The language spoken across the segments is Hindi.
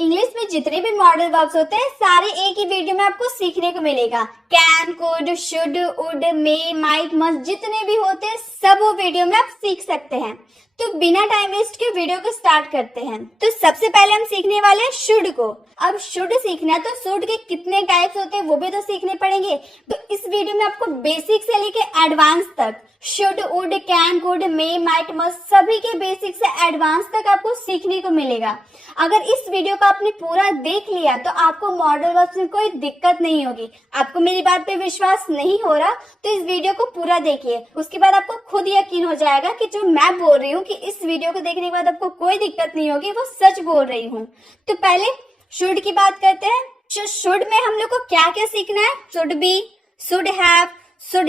इंग्लिश में जितने भी मॉडल वर्ब्स होते हैं सारे एक ही वीडियो में आपको सीखने को मिलेगा। Can, could, should, would, may, might, must जितने भी होते हैं सब वो वीडियो में आप सीख सकते हैं। तो बिना टाइम वेस्ट के वीडियो को स्टार्ट करते हैं। तो सबसे पहले हम सीखने वाले हैं शुड को। अब शुड सीखना है तो शुड के कितने टाइप्स होते हैं वो भी तो सीखने पड़ेंगे। तो इस वीडियो में आपको बेसिक से लेके एडवांस तक should, would, can, could, may, might, must सभी के बेसिक से एडवांस तक आपको सीखने को मिलेगा। अगर इस वीडियो को आपने पूरा देख लिया तो आपको मॉडल वर्ब्स में कोई दिक्कत नहीं होगी। आपको मेरी बात पे विश्वास नहीं हो रहा तो इस वीडियो को पूरा देखिए, उसके बाद आपको खुद यकीन हो जाएगा कि जो मैं बोल रही हूँ कि इस वीडियो को देखने के बाद आपको कोई दिक्कत नहीं होगी, वो सच बोल रही हूँ। तो पहले शुड की बात करते हैं। शुड में हम लोग को क्या क्या सीखना है? Should be, should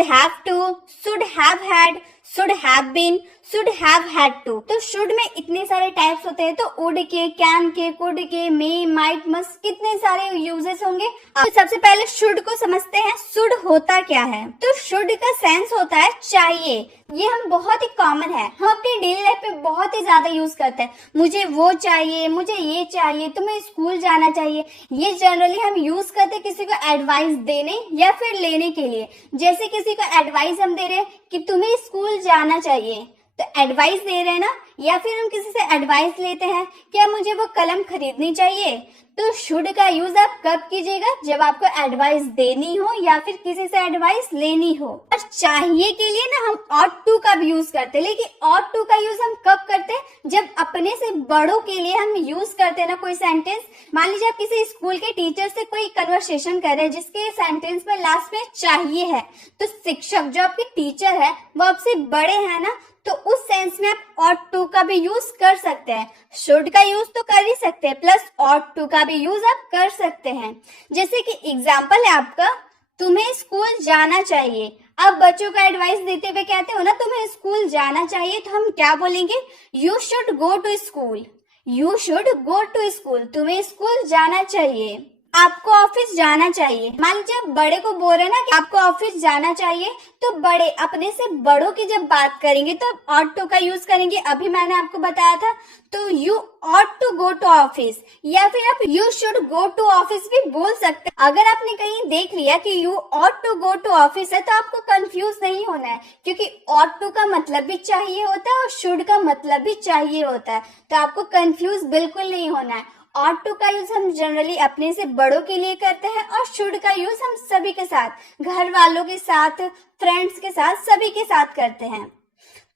have to, should have had, should have been, should have had to. तो शुड में इतने सारे टाइप्स होते हैं, तो वुड के, कैन के, कुड के, मे, माइट, मस्ट कितने सारे यूजेस होंगे। तो सबसे पहले शुड को समझते हैं। शुड होता क्या है? तो शुड का सेंस होता है चाहिए। ये हम बहुत ही कॉमन है, हम अपनी डेली लाइफ में बहुत ही ज्यादा यूज करते हैं। मुझे वो चाहिए, मुझे ये चाहिए, तुम्हें स्कूल जाना चाहिए। ये जनरली हम यूज करते हैं किसी को एडवाइस देने या फिर लेने के लिए। जैसे किसी को एडवाइस हम दे रहे हैं कि तुम्हें स्कूल जाना चाहिए, तो एडवाइस दे रहे हैं ना। या फिर हम किसी से एडवाइस लेते हैं, क्या मुझे वो कलम खरीदनी चाहिए। तो शुड का यूज आप कब कीजिएगा? जब आपको एडवाइस देनी हो या फिर किसी से एडवाइस लेनी हो। और चाहिए के लिए ना हम ऑट टू का भी यूज करते हैं, लेकिन ऑट टू का यूज हम कब करते हैं? जब अपने से बड़ों के लिए हम यूज करते हैं ना कोई सेंटेंस। मान लीजिए आप किसी स्कूल के टीचर से कोई कन्वर्सेशन कर रहे हैं जिसके सेंटेंस में लास्ट में चाहिए है, तो शिक्षक जो आपके टीचर है वो आपसे बड़े हैं ना, तो उस सेंस में आप ऑट टू का भी यूज कर सकते हैं। शुड का यूज तो कर ही सकते हैं, प्लस ऑट टू का भी यूज आप कर सकते हैं। जैसे कि एग्जाम्पल है आपका, तुम्हें स्कूल जाना चाहिए। अब बच्चों को एडवाइस देते हुए कहते हो ना तुम्हें स्कूल जाना चाहिए, तो हम क्या बोलेंगे? You should go to school. You should go to school, तुम्हें स्कूल जाना चाहिए। आपको ऑफिस जाना चाहिए। मान लीजिए आप बड़े को बोल रहे हैं ना कि आपको ऑफिस जाना चाहिए, तो बड़े अपने से बड़ों की जब बात करेंगे तो आप ऑट टू का यूज करेंगे। अभी मैंने आपको बताया था, तो you ought to go to office या फिर आप you should go to office भी बोल सकते हैं। अगर आपने कहीं देख लिया कि you ought to go to office है तो आपको कंफ्यूज नहीं होना है, क्योंकि ऑट टू का मतलब भी चाहिए होता है और शुड का मतलब भी चाहिए होता है। तो आपको कंफ्यूज बिल्कुल नहीं होना है। ऑट टू का यूज हम जनरली अपने से बड़ों के लिए करते हैं और शुड का यूज हम सभी के साथ, घर वालों के साथ, फ्रेंड्स के साथ, सभी के साथ करते हैं।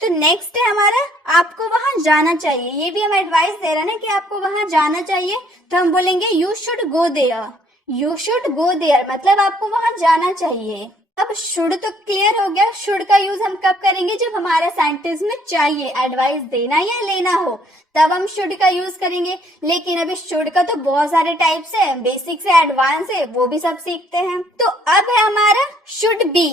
तो नेक्स्ट है हमारा, आपको वहां जाना चाहिए। ये भी हम एडवाइस दे रहे हैं ना कि आपको वहां जाना चाहिए, तो हम बोलेंगे you should go there. You should go there मतलब आपको वहां जाना चाहिए। अब शुड तो क्लियर हो गया। शुड का यूज हम कब करेंगे? जब हमारे सेंटेंस में चाहिए, एडवाइस देना या लेना हो, तब हम शुड का यूज करेंगे। लेकिन अभी शुड का तो बहुत सारे टाइप्स है, बेसिक से एडवांस है, वो भी सब सीखते हैं। तो अब है हमारा शुड बी।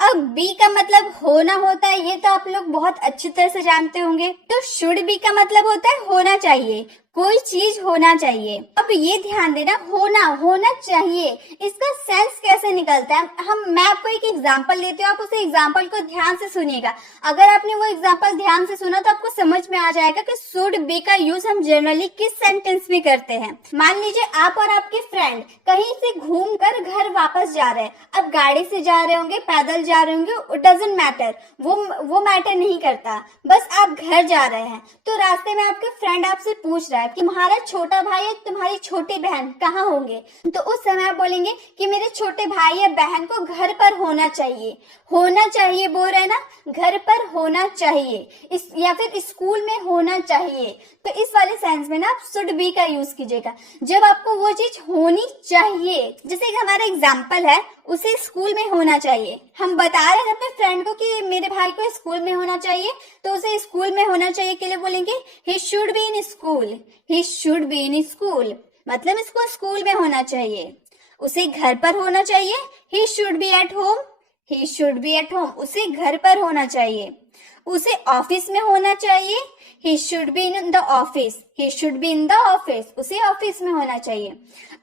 अब बी का मतलब होना होता है, ये तो आप लोग बहुत अच्छी तरह से जानते होंगे। तो शुड बी का मतलब होता है होना चाहिए, कोई चीज होना चाहिए। अब ये ध्यान देना, होना चाहिए, इसका सेंस कैसे निकलता है? मैं आपको एक एग्जांपल देती हूँ, आप उस एग्जांपल को ध्यान से सुनिएगा। अगर आपने वो एग्जांपल ध्यान से सुना तो आपको समझ में आ जाएगा कि शुड बी का यूज हम जनरली किस सेंटेंस में करते हैं। मान लीजिए आप और आपके फ्रेंड कहीं से घूम कर घर वापस जा रहे हैं। अब गाड़ी से जा रहे होंगे, पैदल जा रहे होंगे, डजंट मैटर, वो मैटर नहीं करता, बस आप घर जा रहे हैं। तो रास्ते में आपके फ्रेंड आपसे पूछ रहा है कि तुम्हारा छोटा भाई या तुम्हारी छोटी बहन कहाँ होंगे। तो उस समय आप बोलेंगे कि मेरे छोटे भाई या बहन को घर पर होना चाहिए। होना चाहिए बोल रहे हैं ना, घर पर होना चाहिए, या फिर स्कूल में होना चाहिए। तो इस वाले सेंस में ना आप शुड बी का यूज कीजिएगा, जब आपको वो चीज होनी चाहिए। जैसे कि हमारा एग्जाम्पल है, उसे स्कूल में होना चाहिए। हम बता रहे हैं अपने फ्रेंड को कि मेरे भाई को स्कूल में होना चाहिए, तो उसे स्कूल में होना चाहिए के लिए बोलेंगे he should be in school. He should be in school मतलब इसको स्कूल में होना चाहिए। उसे घर पर होना चाहिए, he should be at home. He should be at home उसे घर पर होना चाहिए। उसे ऑफिस में होना चाहिए, he should be in the office. He should be in the office उसे ऑफिस में होना चाहिए।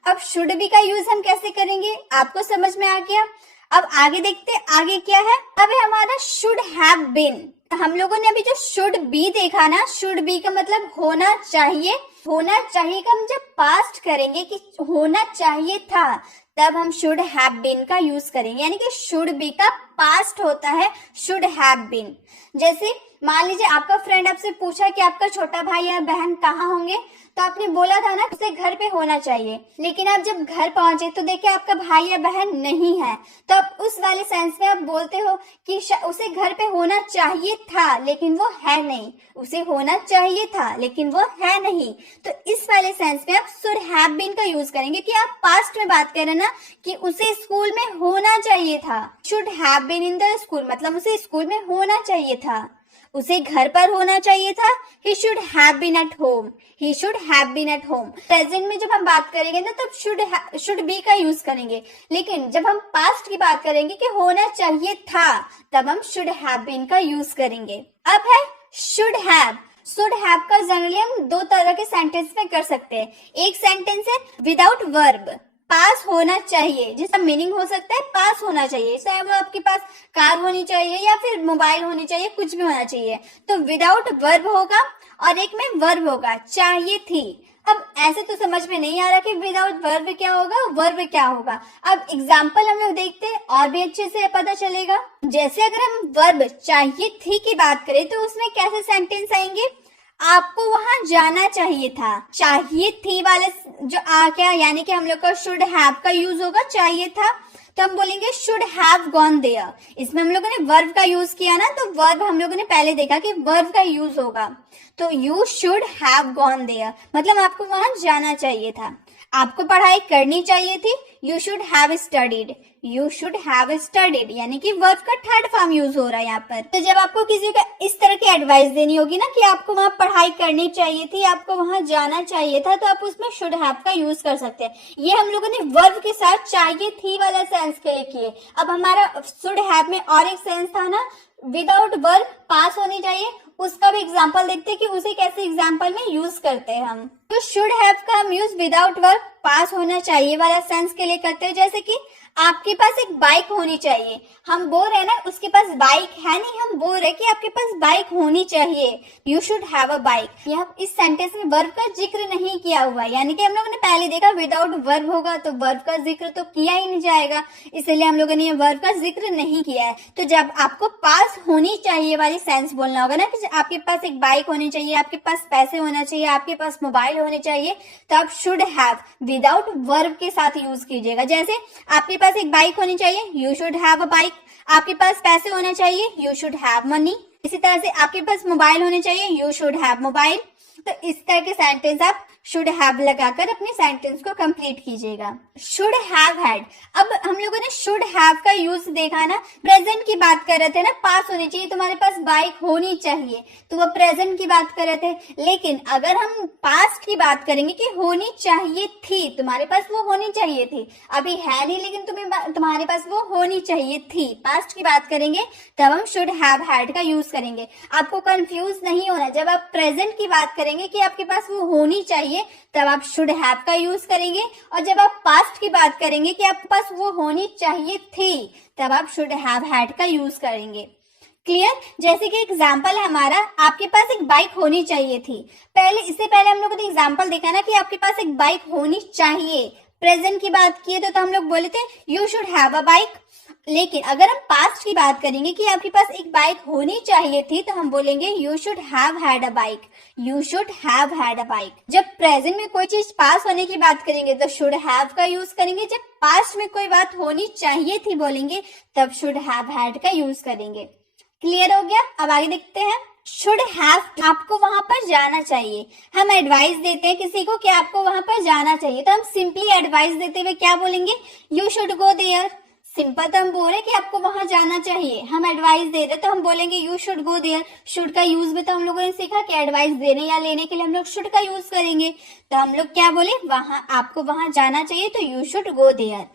अब शुड बी का यूज हम कैसे करेंगे? आपको समझ में आ गया। अब आगे देखते आगे क्या है। अब है हमारा शुड हैव बीन। हम लोगों ने अभी जो शुड बी देखा ना, शुड बी का मतलब होना चाहिए। होना चाहिए का हम जब पास्ट करेंगे कि होना चाहिए था, तब हम शुड हैव बीन का यूज करेंगे, यानी कि शुड बी का पास्ट होता है शुड हैव बीन। जैसे मान लीजिए आपका फ्रेंड आपसे पूछा कि आपका छोटा भाई या बहन कहाँ होंगे, तो आपने बोला था ना उसे घर पे होना चाहिए, लेकिन आप जब घर पहुंचे तो देखिए आपका भाई या बहन नहीं है, तो आप उस वाले सेंस में आप बोलते हो कि उसे घर पे होना चाहिए था लेकिन वो है नहीं, उसे होना चाहिए था लेकिन वो है नहीं। तो इस वाले सेंस में आप शुड हैव बीन का यूज करेंगे कि आप पास्ट में बात कर रहे हैं ना कि उसे स्कूल में होना चाहिए था। Should have been in the school मतलब उसे स्कूल में होना चाहिए था, उसे घर पर होना चाहिए था। He should have been at home. He should have been at home. Present में जब हम बात करेंगे ना तब शुड बी का यूज करेंगे, लेकिन जब हम पास्ट की बात करेंगे कि होना चाहिए था, तब हम शुड हैव बीन का यूज करेंगे। अब है शुड हैव। शुड हैव का जनरली हम दो तरह के सेंटेंस में कर सकते हैं। एक सेंटेंस है विदाउट वर्ब, पास होना चाहिए, जिसका मीनिंग हो सकता है पास होना चाहिए, चाहे वो आपके पास कार होनी चाहिए या फिर मोबाइल होनी चाहिए, कुछ भी होना चाहिए। तो विदाउट वर्ब होगा और एक में वर्ब होगा चाहिए थी। अब ऐसे तो समझ में नहीं आ रहा कि विदाउट वर्ब क्या होगा, वर्ब क्या होगा। अब एग्जाम्पल हम लोग देखते हैं और भी अच्छे से पता चलेगा। जैसे अगर हम वर्ब चाहिए थी की बात करें तो उसमें कैसे सेंटेंस आएंगे, आपको वहां जाना चाहिए था। चाहिए थी वाले जो आ क्या, यानी कि हम लोग का शुड हैव का यूज होगा चाहिए था, तो हम बोलेंगे शुड हैव गॉन देयर। इसमें हम लोगों ने वर्ब का यूज किया ना, तो वर्ब हम लोगों ने पहले देखा कि वर्ब का यूज होगा, तो you should have gone there मतलब आपको वहां जाना चाहिए था। आपको पढ़ाई करनी चाहिए थी, you should have studied. You should have studied यानी कि वर्ब का थर्ड फॉर्म यूज हो रहा है यहाँ पर। तो जब आपको किसी का इस तरह की एडवाइस देनी होगी ना कि आपको वहां पढ़ाई करनी चाहिए थी, आपको वहां जाना चाहिए था, तो आप उसमें शुड हैव का यूज कर सकते हैं। ये हम लोगों ने वर्ब के साथ चाहिए थी वाला सेंस के लिए किए। अब हमारा शुड हैव में और एक सेंस था ना विदाउट वर्ब पास होनी चाहिए, उसका भी एग्जाम्पल देखते हैं कि उसे कैसे एग्जाम्पल में यूज करते हैं हम। तो शुड हैव का हम यूज विदाउट वर्ब पास होना चाहिए वाला सेंस के लिए करते हैं। जैसे कि आपके पास एक बाइक होनी चाहिए, हम बोल रहे हैं ना उसके पास बाइक है नहीं, हम बोल रहे हैं कि आपके पास बाइक होनी चाहिए, you should have a bike. यहाँ इस सेंटेंस में वर्ब का जिक्र नहीं किया हुआ है, यानी कि हम लोगों ने पहले देखा विदाउट वर्ब होगा तो वर्ब का जिक्र तो किया ही नहीं जाएगा, इसलिए हम लोगों ने ये वर्ब का जिक्र नहीं किया है। तो जब आपको पास होनी चाहिए वाली सेंस बोलना होगा ना कि आपके पास एक बाइक होनी चाहिए, आपके पास पैसे होना चाहिए, आपके पास मोबाइल होने चाहिए, तो आप शुड हैव विदाउट वर्ब के साथ यूज कीजिएगा। जैसे आपके पास एक बाइक होनी चाहिए, you should have a bike. आपके पास पैसे होने चाहिए, यू शुड हैव मनी। इसी तरह से आपके पास मोबाइल होने चाहिए, यू शुड हैव मोबाइल। तो इस तरह के सेंटेंस आप शुड हैव लगाकर अपने सेंटेंस को कंप्लीट कीजिएगा। Should have had. अब हम लोगों ने शुड हैव का यूज देखा ना, प्रेजेंट की बात कर रहे थे ना, पास होनी चाहिए, तुम्हारे पास बाइक होनी चाहिए, तो वो प्रेजेंट की बात कर रहे थे। लेकिन अगर हम पास्ट की बात करेंगे कि होनी चाहिए थी, तुम्हारे पास वो होनी चाहिए थी, अभी है नहीं लेकिन तुम्हारे पास वो होनी चाहिए थी, पास्ट की बात करेंगे तब हम शुड हैव हैड का यूज करेंगे। आपको कंफ्यूज नहीं होना, जब आप प्रेजेंट की बात करेंगे कि आपके पास वो होनी चाहिए तब आप शुड हैव का यूज करेंगे, और जब आप पास्ट की बात करेंगे कि आपके पास वो होनी चाहिए थी तब आप शुड हैव हैड का यूज करेंगे। क्लियर? जैसे कि एग्जाम्पल है हमारा, आपके पास एक बाइक होनी चाहिए थी। इससे पहले हम लोगों ने एग्जाम्पल देखा ना कि आपके पास एक बाइक होनी चाहिए, प्रेजेंट की बात की तो हम लोग बोले थे you should have a bike. लेकिन अगर हम पास्ट की बात करेंगे कि आपके पास एक बाइक होनी चाहिए थी, तो हम बोलेंगे you should have had a bike. You should have had a bike. जब प्रेजेंट में कोई चीज पास होने की बात करेंगे तो शुड हैव का यूज करेंगे, जब पास्ट में कोई बात होनी चाहिए थी बोलेंगे तब शुड हैव हैड का यूज करेंगे। क्लियर हो गया? अब आगे देखते हैं। शुड हैव, आपको वहां पर जाना चाहिए। हम एडवाइस देते हैं किसी को कि आपको वहां पर जाना चाहिए, तो हम सिंपली एडवाइस देते हुए क्या बोलेंगे, you should go there. Simple तो हम बोल रहे हैं कि आपको वहां जाना चाहिए, हम एडवाइस दे रहे तो हम बोलेंगे you should go there. Should का यूज भी तो हम लोगों ने सीखा कि एडवाइस देने या लेने के लिए हम लोग शुड का यूज करेंगे, तो हम लोग क्या बोले, वहां आपको वहां जाना चाहिए तो यू शुड गो देयर।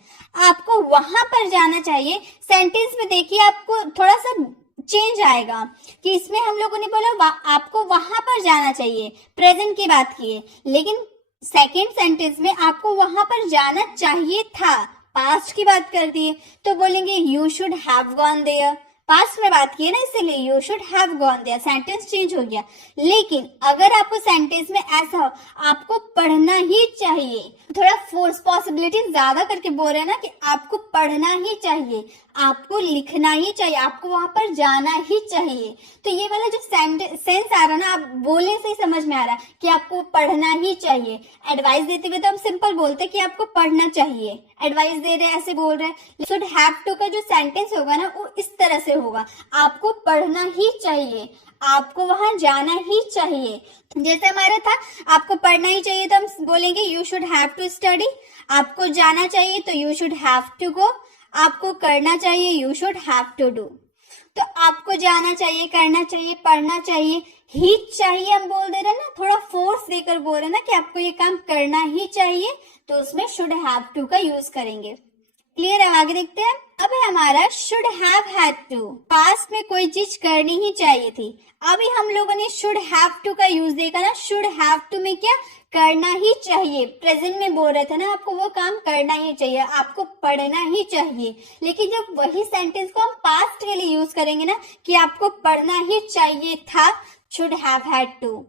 आपको वहां पर जाना चाहिए, सेंटेंस में देखिए आपको थोड़ा सा चेंज आएगा कि इसमें हम लोगों ने बोला आपको वहां पर जाना चाहिए, प्रेजेंट की बात की है, लेकिन सेकेंड सेंटेंस में आपको वहां पर जाना चाहिए था, पास्ट की बात कर दी है तो बोलेंगे you should have gone there. Past में बात की है ना, इसीलिए you should have gone there, sentence change हो गया। लेकिन अगर आपको सेंटेंस में ऐसा हो आपको पढ़ना ही चाहिए, थोड़ा फोर्स पॉसिबिलिटी ज्यादा करके बोल रहे हैं ना कि आपको पढ़ना ही चाहिए, आपको लिखना ही चाहिए, आपको वहां पर जाना ही चाहिए, तो ये वाला जो सेंस आ रहा है ना, आप बोलने से ही समझ में आ रहा है कि आपको पढ़ना ही चाहिए। एडवाइस देते हुए तो हम सिंपल बोलते हैं कि आपको पढ़ना चाहिए, एडवाइस दे रहे हैं ऐसे बोल रहे हैं। शुड हैव टू का जो सेंटेंस होगा ना वो इस तरह से होगा, आपको पढ़ना ही चाहिए, आपको वहां जाना ही चाहिए। जैसे हमारा था आपको पढ़ना ही चाहिए तो हम बोलेंगे you should have to study, आपको जाना चाहिए तो you should have to go, आपको करना चाहिए you should have to do. तो आपको जाना चाहिए, करना चाहिए, पढ़ना चाहिए, ही चाहिए हम बोल दे रहे हैं ना, थोड़ा फोर्स देकर बोल रहे हैं ना कि आपको ये काम करना ही चाहिए, तो उसमें शुड हैव टू का यूज करेंगे। क्लियर है? आगे देखते हैं। अब है हमारा should have had to, past में कोई चीज करनी ही चाहिए थी। अभी हम लोगों ने शुड हैव टू का यूज देखा ना, शुड हैव टू में क्या करना ही चाहिए, प्रेजेंट में बोल रहे थे ना आपको वो काम करना ही चाहिए, आपको पढ़ना ही चाहिए। लेकिन जब वही सेंटेंस को हम पास्ट के लिए यूज करेंगे ना कि आपको पढ़ना ही चाहिए था, शुड हैव हैड टू,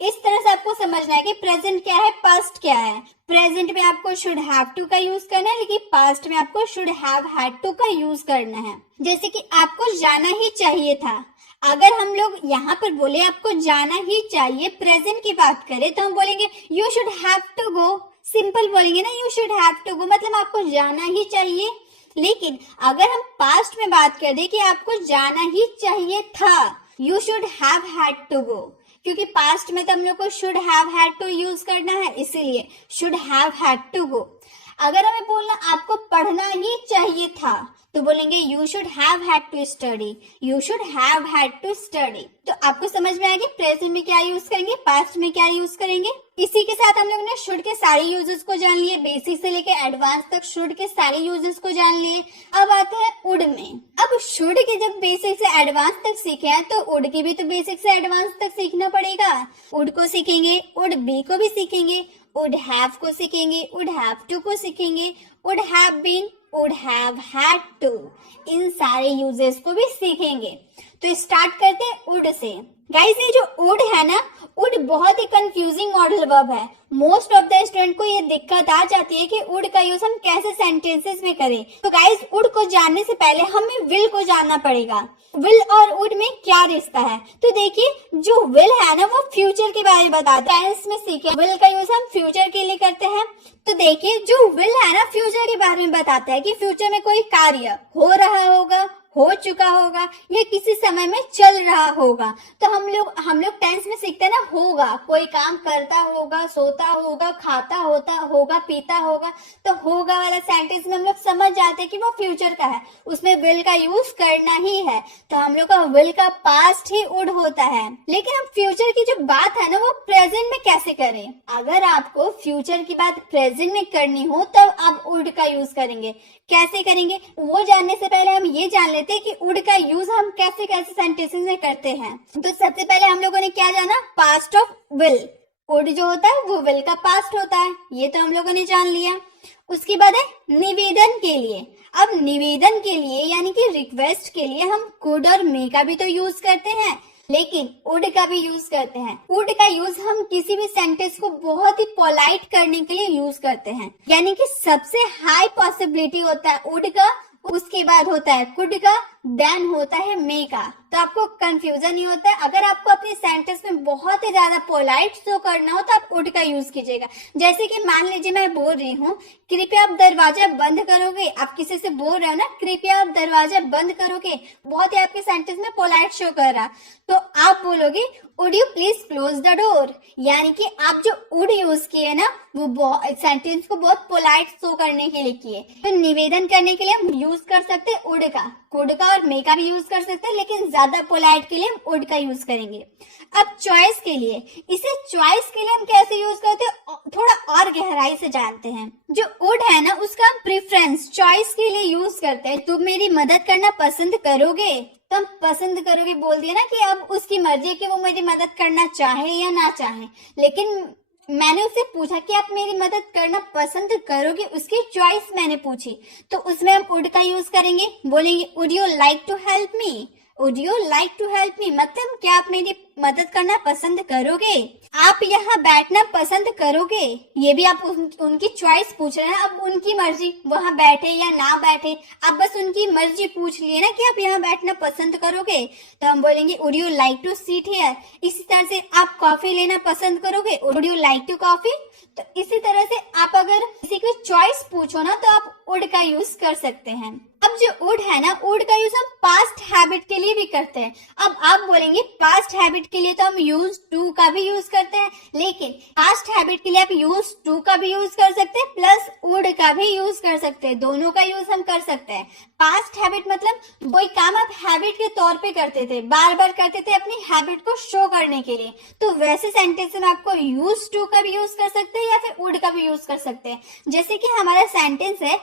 इस तरह से आपको समझना है कि प्रेजेंट क्या है, पास्ट क्या है। प्रेजेंट में आपको शुड हैव टू का यूज करना है, लेकिन पास्ट में आपको शुड हैव हैड टू का यूज करना है। जैसे कि आपको जाना ही चाहिए था, अगर हम लोग यहाँ पर बोले आपको जाना ही चाहिए, प्रेजेंट की बात करें तो हम बोलेंगे you should have to go, simple बोलेंगे ना you should have to go, मतलब आपको जाना ही चाहिए। लेकिन अगर हम पास्ट में बात कर दे कि आपको जाना ही चाहिए था, you should have had to go, क्योंकि पास्ट में तो हम लोग को should have had to use करना है, इसीलिए should have had to go. अगर हमें बोलना आपको पढ़ना ही चाहिए था तो बोलेंगे you should have had to study, you should have had to study. तो आपको समझ में आएगी प्रेजेंट में क्या यूज करेंगे, पास्ट में क्या यूज करेंगे। इसी के साथ हम लोग ने शुड के सारे यूजेस को जान लिए, बेसिक से लेके एडवांस तक शुड के सारे यूजेस को जान लिए। अब आते हैं उड में। अब शुड के जब बेसिक से एडवांस तक सीखे हैं तो उड की भी तो बेसिक से एडवांस तक सीखना पड़ेगा। उड को सीखेंगे, उड बी को भी सीखेंगे, would have को सीखेंगे, would have to को सीखेंगे, would have been, would have had to, इन सारे यूजेस को भी सीखेंगे। तो स्टार्ट करते हैं would से। गाइस ये जो would है ना, would बहुत ही कंफ्यूजिंग मॉडल वर्ब है। मोस्ट ऑफ द स्टूडेंट को ये दिक्कत आ जाती है कि would का यूज हम कैसे सेंटेंसेस में करें। तो गाइस would को जानने से पहले हमें will को जानना पड़ेगा। विल और वुड में क्या रिश्ता है, तो देखिए जो विल है ना वो फ्यूचर के बारे में बताता है। टेंस में सीखे विल का यूज हम फ्यूचर के लिए करते हैं। तो देखिए जो विल है ना फ्यूचर के बारे में बताता है कि फ्यूचर में कोई कार्य हो रहा होगा, हो चुका होगा या किसी समय में चल रहा होगा। तो हम लोग टेंस में सीखते हैं ना होगा, कोई काम करता होगा, सोता होगा, खाता होगा, पीता होगा। तो होगा वाला सेंटेंस में हम लोग समझ जाते हैं कि वो फ्यूचर का है, उसमें विल का यूज करना ही है। तो हम लोग का विल का पास्ट ही वुड होता है। लेकिन हम फ्यूचर की जो बात है ना वो प्रेजेंट में कैसे करें। अगर आपको फ्यूचर की बात प्रेजेंट में करनी हो तब आप वुड का यूज करेंगे। कैसे करेंगे वो जानने से पहले हम ये जान लेते हैं कि वुड का यूज हम कैसे कैसे सेंटेंसेस में करते हैं। तो सबसे पहले हम लोगों ने क्या जाना, पास्ट ऑफ विल। वुड जो होता है वो विल का पास्ट होता है, ये तो हम लोगों ने जान लिया। उसके बाद है निवेदन के लिए। अब निवेदन के लिए यानी कि रिक्वेस्ट के लिए हम कुड और मे का भी तो यूज करते हैं, लेकिन वुड का भी यूज करते हैं। वुड का यूज हम किसी भी सेंटेंस को बहुत ही पोलाइट करने के लिए यूज करते हैं, यानी कि सबसे हाई पॉसिबिलिटी होता है वुड का, उसके बाद होता है कुड का, देन होता है मे का। तो आपको कंफ्यूजन नहीं होता है। अगर आपको अपने सेंटेंस में बहुत ही ज्यादा पोलाइट शो करना हो तो आप वुड का यूज कीजिएगा। जैसे कि मान लीजिए मैं बोल रही हूँ कृपया आप दरवाजा बंद करोगे, आप किसी से बोल रहे हो ना कृपया आप दरवाजा बंद करोगे, बहुत ही आपके सेंटेंस में पोलाइट शो कर रहा, तो आप बोलोगे would you please close the door, यानी कि आप जो वुड यूज किए ना वो सेंटेंस को बहुत पोलाइट शो करने के लिए किए। तो निवेदन करने के लिए हम यूज कर सकते हैं वुड का, कुड का और मे का भी यूज कर सकते हैं, लेकिन ज्यादा पोलाइट के लिए हम वुड का यूज करेंगे। अब चॉइस के लिए, इसे चॉइस के लिए हम कैसे यूज करते हैं थोड़ा और गहराई से जानते हैं। जो वुड है ना उसका हम प्रेफरेंस चॉइस के लिए यूज करते हैं। तुम मेरी मदद करना पसंद करोगे, तो हम पसंद करोगे बोल दिया ना कि अब उसकी मर्जी है कि वो मेरी मदद करना चाहे या ना चाहे। लेकिन मैंने उससे पूछा कि आप मेरी मदद करना पसंद करोगे, उसकी चॉइस मैंने पूछी, तो उसमें हम वुड का यूज करेंगे, बोलेंगे would you like to help me, would you like to help me, मतलब क्या आप मेरी मदद करना पसंद करोगे, आप यहाँ बैठना पसंद करोगे। ये भी आप उनकी चॉइस पूछ रहे हैं, अब उनकी मर्जी वहां बैठे या ना बैठे, आप बस उनकी मर्जी पूछ लिए ना कि आप यहाँ बैठना पसंद करोगे, तो हम बोलेंगे would you like to seat here. इसी तरह से आप कॉफी लेना पसंद करोगे, would you like to coffee. तो इसी तरह से आप अगर किसी की चॉइस पूछो ना तो आप वुड का यूज कर सकते हैं। अब जो वुड है ना, वुड का यूज हम पास्ट हैबिट के लिए भी करते हैं। अब आप बोलेंगे पास्ट हैबिट के लिए तो हम यूज टू का भी यूज करते हैं, लेकिन पास्ट हैबिट के लिए आप यूज टू का भी यूज कर सकते हैं प्लस वुड का भी यूज कर सकते हैं, दोनों का यूज हम कर सकते हैं। पास्ट हैबिट मतलब कोई काम आप हैबिट के तौर पे करते थे, बार बार करते थे अपनी हैबिट को शो करने के लिए, तो वैसे सेंटेंस में आपको यूज टू का भी यूज कर सकते हैं या फिर वुड का भी यूज कर सकते हैं। जैसे कि हमारा सेंटेंस है,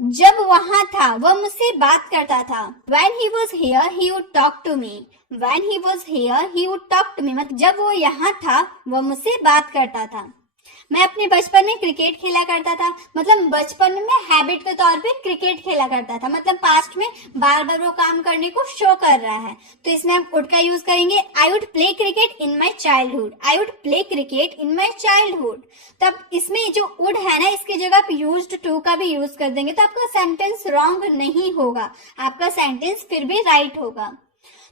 जब वहां था वह मुझसे बात करता था, when he was here he would talk to me, when he was here he would talk to me, मतलब जब वो यहाँ था वह मुझसे बात करता था। मैं अपने बचपन में क्रिकेट खेला करता था, मतलब बचपन में हैबिट के तौर पे क्रिकेट खेला करता था, मतलब पास्ट में बार बार वो काम करने को शो कर रहा है, तो इसमें हम वुड का यूज करेंगे। I would play cricket in my childhood, I would play cricket in my childhood. तब इसमें जो वुड है ना, इसकी जगह आप यूज्ड टू का भी यूज कर देंगे तो आपका सेंटेंस रॉन्ग नहीं होगा, आपका सेंटेंस फिर भी राइट होगा।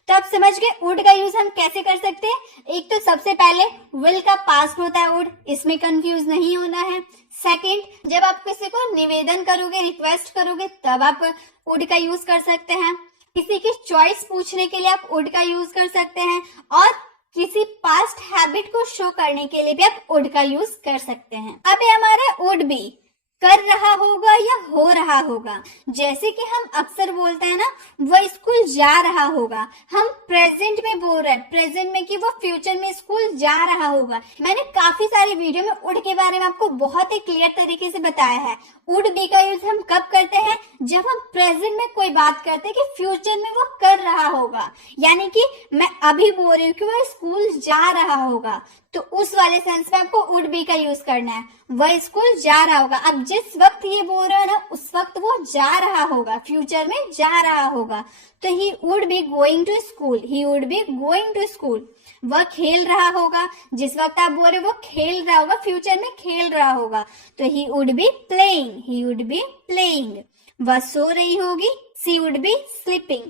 तो आप समझ गए वुड का यूज हम कैसे कर सकते हैं। एक तो सबसे पहले विल का पास्ट होता है वुड, इसमें कंफ्यूज नहीं होना है। सेकंड, जब आप किसी को निवेदन करोगे, रिक्वेस्ट करोगे, तब आप वुड का यूज कर सकते हैं। किसी की चॉइस पूछने के लिए आप वुड का यूज कर सकते हैं, और किसी पास्ट हैबिट को शो करने के लिए भी आप वुड का यूज कर सकते हैं। अब ये हमारा वुड बी कर रहा होगा या हो रहा होगा। जैसे कि हम अक्सर बोलते हैं ना, वह स्कूल जा रहा होगा, हम प्रेजेंट में बोल रहे हैं, प्रेजेंट में कि वो फ्यूचर में स्कूल जा रहा होगा। मैंने काफी सारी वीडियो में वुड के बारे में आपको बहुत ही क्लियर तरीके से बताया है। वुड बी का यूज हम कब करते हैं, जब हम प्रेजेंट में कोई बात करते हैं कि फ्यूचर में वो कर रहा होगा, यानी कि मैं अभी बोल रही हूँ कि वो स्कूल जा रहा होगा, तो उस वाले सेंस में आपको वुड बी का यूज करना है। वह स्कूल जा रहा होगा, अब जिस वक्त ये बोल रहा है ना, उस वक्त वो जा रहा होगा, फ्यूचर में जा रहा होगा, तो he would be going to school, he would be going to school. वह खेल रहा होगा, जिस वक्त आप बोल रहे वो खेल रहा होगा, फ्यूचर में खेल रहा होगा, तो he would be playing, he would be playing. वह सो रही होगी, सी वुड बी स्लीपिंग।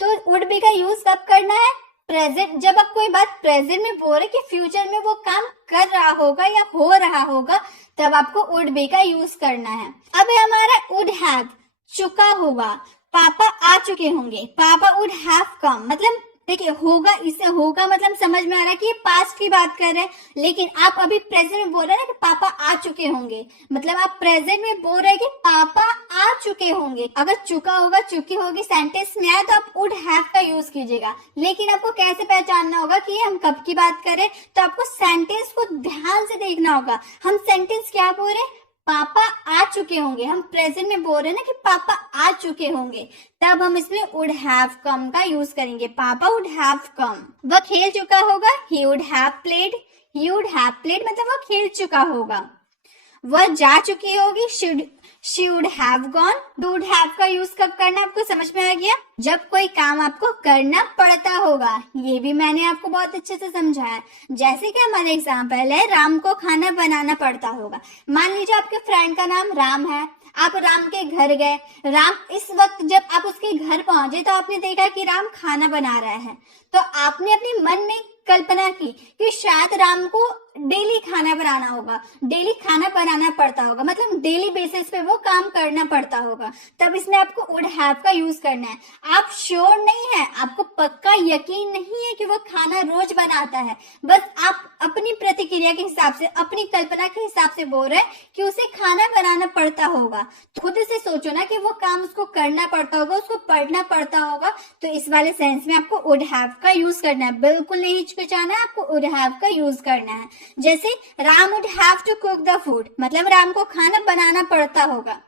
तो वुड बी का यूज कब करना है, प्रेजेंट, जब आप कोई बात प्रेजेंट में बोल रहे कि फ्यूचर में वो काम कर रहा होगा या हो रहा होगा, तब आपको वुड बी का यूज करना है। अब हमारा वुड हैव, चुका होगा, पापा आ चुके होंगे, पापा वुड हैव कम, मतलब देखिए होगा, इससे होगा मतलब समझ में आ रहा है कि ये पास्ट की बात कर रहे हैं, लेकिन आप अभी प्रेजेंट में बोल रहे हैं ना कि पापा आ चुके होंगे, मतलब आप प्रेजेंट में बोल रहे हैं कि पापा आ चुके होंगे। अगर चुका होगा, चुकी होगी सेंटेंस में आए तो आप वुड हैव का यूज कीजिएगा, लेकिन आपको कैसे पहचानना होगा कि हम कब की बात करें, तो आपको सेंटेंस को ध्यान से देखना होगा। हम सेंटेंस क्या बोल रहे हैं, पापा आ चुके होंगे, हम प्रेजेंट में बोल रहे हैं ना कि पापा आ चुके होंगे, तब हम इसमें वुड हैव कम का यूज करेंगे। पापा वुड हैव कम। वह खेल चुका होगा, ही would have played, he would have played मतलब वह खेल चुका होगा। वह जा चुकी होगी, she would have gone. Would have का यूज कब करना आपको समझ में आ गया, जब कोई काम आपको करना पड़ता होगा। ये भी मैंने आपको बहुत अच्छे से समझाया। जैसे कि हमारा एग्जाम्पल है, राम को खाना बनाना पड़ता होगा। मान लीजिए आपके फ्रेंड का नाम राम है, आप राम के घर गए, राम इस वक्त जब आप उसके घर पहुंचे तो आपने देखा कि राम खाना बना रहा है, तो आपने अपने मन में कल्पना की कि शायद राम को डेली खाना बनाना होगा, डेली खाना बनाना पड़ता होगा, मतलब डेली बेसिस पे वो काम करना पड़ता होगा, तब इसमें आपको वुड हैव का यूज करना है। आप श्योर नहीं है, आपको पक्का यकीन नहीं है कि वो खाना रोज बनाता है, बस आप अपनी प्रतिक्रिया के हिसाब से, अपनी कल्पना के हिसाब से बोल रहे हैं कि उसे खाना बनाना पड़ता होगा। खुद से सोचो ना कि वो काम उसको करना पड़ता होगा, उसको पढ़ना पड़ता होगा, तो इस वाले सेंस में आपको वुड हैव का यूज करना है। बिल्कुल नहीं हिचकिचाना है, आपको वुड हैव का यूज करना है। जैसे Ram would have to cook the food, मतलब राम को खाना बनाना पड़ता होगा।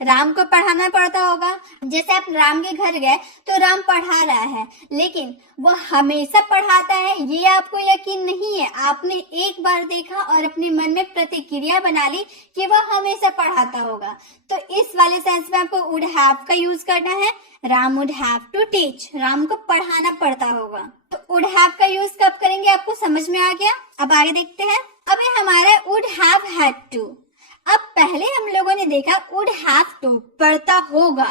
राम को पढ़ाना पड़ता होगा। जैसे आप राम के घर गए तो राम पढ़ा रहा है, लेकिन वो हमेशा पढ़ाता है ये आपको यकीन नहीं है। आपने एक बार देखा और अपने मन में प्रतिक्रिया बना ली कि वह हमेशा पढ़ाता होगा। तो इस वाले सेंस में आपको वुड हैव का यूज करना है। Ram would have to teach, Ram को पढ़ाना पड़ता होगा। तो वुड हैव का यूज कब करेंगे आपको समझ में आ गया। अब आगे देखते हैं। अब है हमारा वुड हैव हैड टू। अब पहले हम लोगों ने देखा वुड हैव टू पढ़ता होगा।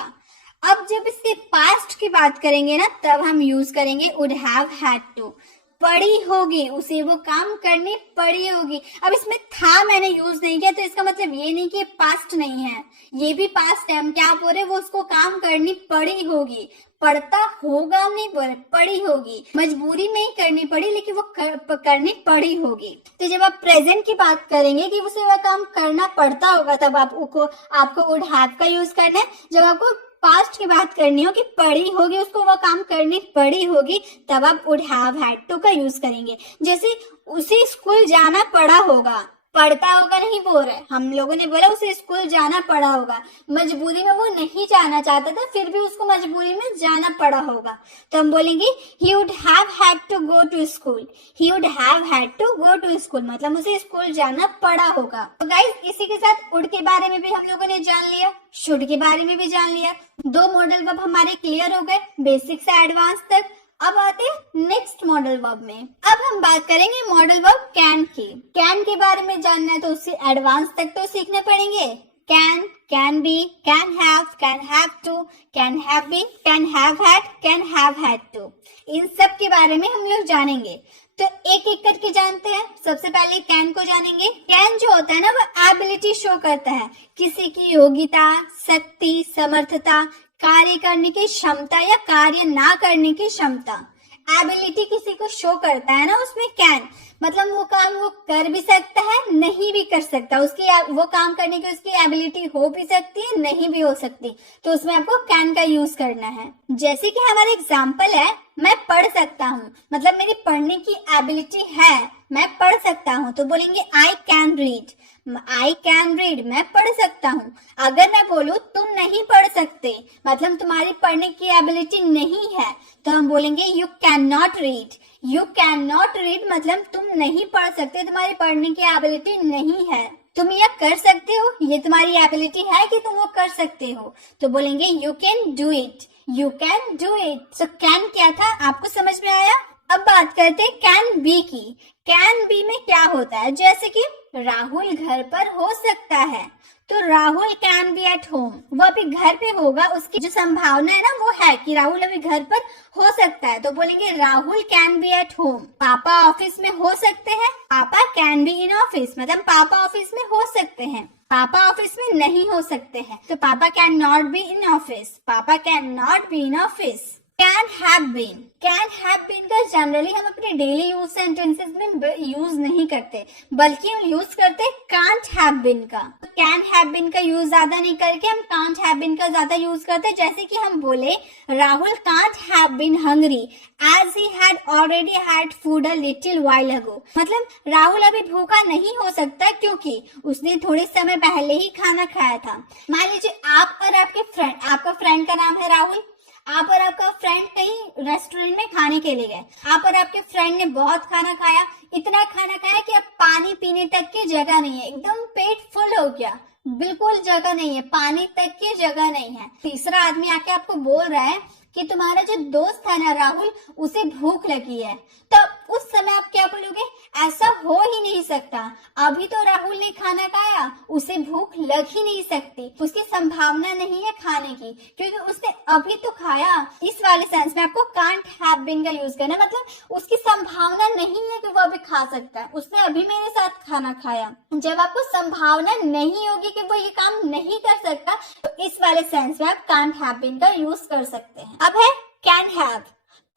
अब जब इसके पास्ट की बात करेंगे ना, तब हम यूज करेंगे वुड हैव हैड टू। पड़ी होगी, उसे वो काम करनी पड़ी होगी। अब इसमें था मैंने यूज नहीं किया, तो इसका मतलब ये नहीं कि पास्ट नहीं है, ये भी पास्ट है। हम क्या बोल रहे, वो उसको काम करनी पड़ी होगी। पढ़ता होगा नहीं बोल रहे, पड़ी होगी। मजबूरी में ही करनी पड़ी, लेकिन वो करनी पड़ी होगी। तो जब आप प्रेजेंट की बात करेंगे कि उसे वह काम करना पड़ता होगा, तब आपको वुड हैव का यूज करना है। जब आपको पास्ट की बात करनी हो कि पड़ी होगी, उसको वो काम करनी पड़ी होगी, तब आप वुड हैव हैड टू का यूज करेंगे। जैसे उसे स्कूल जाना पड़ा होगा, पढ़ता होगा नहीं बोल रहे, हम लोगों ने बोला उसे स्कूल जाना पड़ा होगा। मजबूरी में वो नहीं जाना चाहता था, फिर भी उसको मजबूरी में जाना पड़ा होगा, तो हम बोलेंगे he would have had to go to school। he would have had to go to school मतलब उसे स्कूल जाना पड़ा होगा। तो गाइस इसी के साथ वुड के बारे में भी हम लोगों ने जान लिया, शुड के बारे में भी जान लिया। 2 मॉडल वर्ब हमारे क्लियर हो गए, बेसिक से एडवांस तक। अब आते हैं नेक्स्ट मॉडल वर्ब में। अब हम बात करेंगे मॉडल वर्ब कैन की। कैन के बारे में जानना है तो उससे एडवांस तक तो सीखने पड़ेंगे। Can, can be, can have to, can have been, can have had to, इन सब के बारे में हम लोग जानेंगे। तो एक एक करके जानते हैं। सबसे पहले कैन को जानेंगे। कैन जो होता है ना, वो एबिलिटी शो करता है, किसी की योग्यता, शक्ति, समर्थता, कार्य करने की क्षमता या कार्य ना करने की क्षमता। एबिलिटी किसी को शो करता है ना, उसमें कैन मतलब वो काम वो कर भी सकता है, नहीं भी कर सकता। उसकी वो काम करने की उसकी एबिलिटी हो भी सकती है, नहीं भी हो सकती, तो उसमें आपको कैन का यूज करना है। जैसे कि हमारा एग्जाम्पल है, मैं पढ़ सकता हूँ, मतलब मेरी पढ़ने की एबिलिटी है, मैं पढ़ सकता हूँ, तो बोलेंगे I can read. I can read, मैं पढ़ सकता हूँ। अगर मैं बोलूँ तुम नहीं पढ़ सकते, मतलब तुम्हारी पढ़ने की एबिलिटी नहीं है, तो हम बोलेंगे you can not read. You can not read मतलब तुम नहीं पढ़ सकते, तुम्हारी पढ़ने की एबिलिटी नहीं है। तुम यह कर सकते हो, ये तुम्हारी एबिलिटी है कि तुम वो कर सकते हो, तो बोलेंगे you can do it. You can do it. तो कैन क्या था आपको समझ में आया। अब बात करते हैं कैन बी की। कैन बी में क्या होता है, जैसे कि राहुल घर पर हो सकता है, तो Rahul can be at home, वो अभी घर पे होगा, उसकी जो संभावना है ना वो है कि राहुल अभी घर पर हो सकता है, तो बोलेंगे Rahul can be at home. पापा ऑफिस में हो सकते हैं, पापा कैन बी इन ऑफिस मतलब पापा ऑफिस में हो सकते हैं, पापा ऑफिस में नहीं हो सकते हैं, तो papa can not be in office, papa can not be in office. Can have been, can have been का जनरली हम अपने डेली यूज सेंटेंसेस में यूज नहीं करते, बल्कि हम यूज करते कांट हैव बीन का। कैन हैव बीन का यूज ज्यादा नहीं करके हम कांट हैव बीन का ज्यादा यूज करते। जैसे कि हम बोले Rahul can't have been hungry as he had already had food a little while ago, मतलब राहुल अभी भूखा नहीं हो सकता क्योंकि उसने थोड़े समय पहले ही खाना खाया था। मान लीजिए आप और आपके फ्रेंड, आपका फ्रेंड का नाम है राहुल, आप और आपका फ्रेंड कहीं रेस्टोरेंट में खाने के लिए गए, आप और आपके फ्रेंड ने बहुत खाना खाया, इतना खाना खाया कि अब पानी पीने तक की जगह नहीं है, एकदम पेट फुल हो गया, बिल्कुल जगह नहीं है, पानी तक की जगह नहीं है। तीसरा आदमी आके आपको बोल रहा है कि तुम्हारा जो दोस्त है ना राहुल, उसे भूख लगी है, तो उस समय आप क्या बोलोगे, ऐसा हो ही नहीं सकता, अभी तो राहुल ने खाना खाया, उसे भूख लग ही नहीं सकती, उसकी संभावना नहीं है खाने की क्योंकि उसने अभी तो खाया। इस वाले सेंस में आपको कांट हैव बीन का यूज करना, मतलब उसकी संभावना नहीं है कि वो अभी खा सकता है, उसने अभी मेरे साथ खाना खाया। जब आपको संभावना नहीं होगी कि वो ये काम नहीं कर सकता, तो इस वाले सेंस में आप कांट हैव बीन का यूज कर सकते हैं। अब है कैन हैव,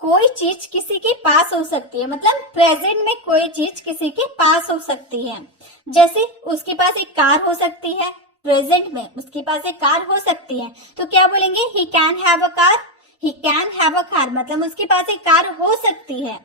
कोई चीज किसी के पास हो सकती है, मतलब प्रेजेंट में कोई चीज किसी के पास हो सकती है। जैसे उसके पास एक कार हो सकती है, प्रेजेंट में उसके पास एक कार हो सकती है, तो क्या बोलेंगे ही can have a car. He can have a car मतलब उसके पास एक कार हो सकती है।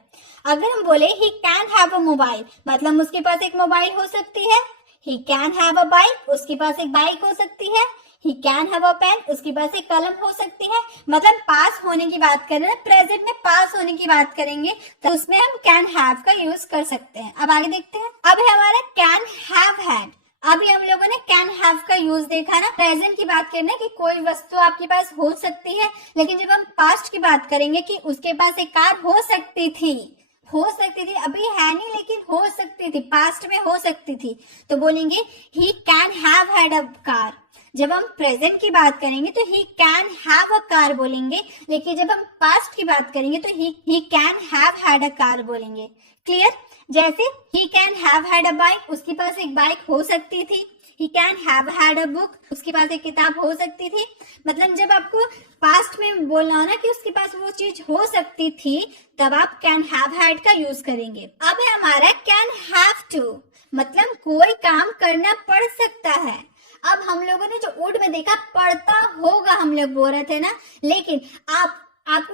अगर हम बोले he can have a mobile मतलब उसके पास एक मोबाइल हो सकती है। He can have a bike, उसके पास एक बाइक हो सकती है। He can have a pen, उसके पास एक कलम हो सकती है। मतलब पास होने की बात कर रहे हैं, प्रेजेंट में पास होने की बात करेंगे तो उसमें हम कैन हैव का यूज कर सकते हैं। अब आगे देखते हैं। अब है हमारा कैन हैव हैड। अभी हम लोगों ने कैन हैव का यूज देखा ना, प्रेजेंट की बात करना कि कोई वस्तु आपके पास हो सकती है, लेकिन जब हम पास्ट की बात करेंगे कि उसके पास एक कार हो सकती थी, अभी है नहीं लेकिन हो सकती थी, पास्ट में हो सकती थी, तो बोलेंगे ही can have had a car. जब हम प्रेजेंट की बात करेंगे तो ही कैन हैव अ कार बोलेंगे, लेकिन जब हम पास्ट की बात करेंगे तो ही can have had a car बोलेंगे। क्लियर? जैसे ही can have had a bike, उसके पास एक बाइक हो सकती थी। ही can have had a book, उसके पास एक किताब हो सकती थी। मतलब जब आपको पास्ट में बोलना हो ना कि उसके पास वो चीज हो सकती थी, तब आप कैन हैव हैड का यूज करेंगे। अब है हमारा कैन हैव टू, मतलब कोई काम करना पड़ सकता है। अब हम लोगों ने जो वुड में देखा पढ़ता होगा, हम लोग बोल रहे थे ना, लेकिन आप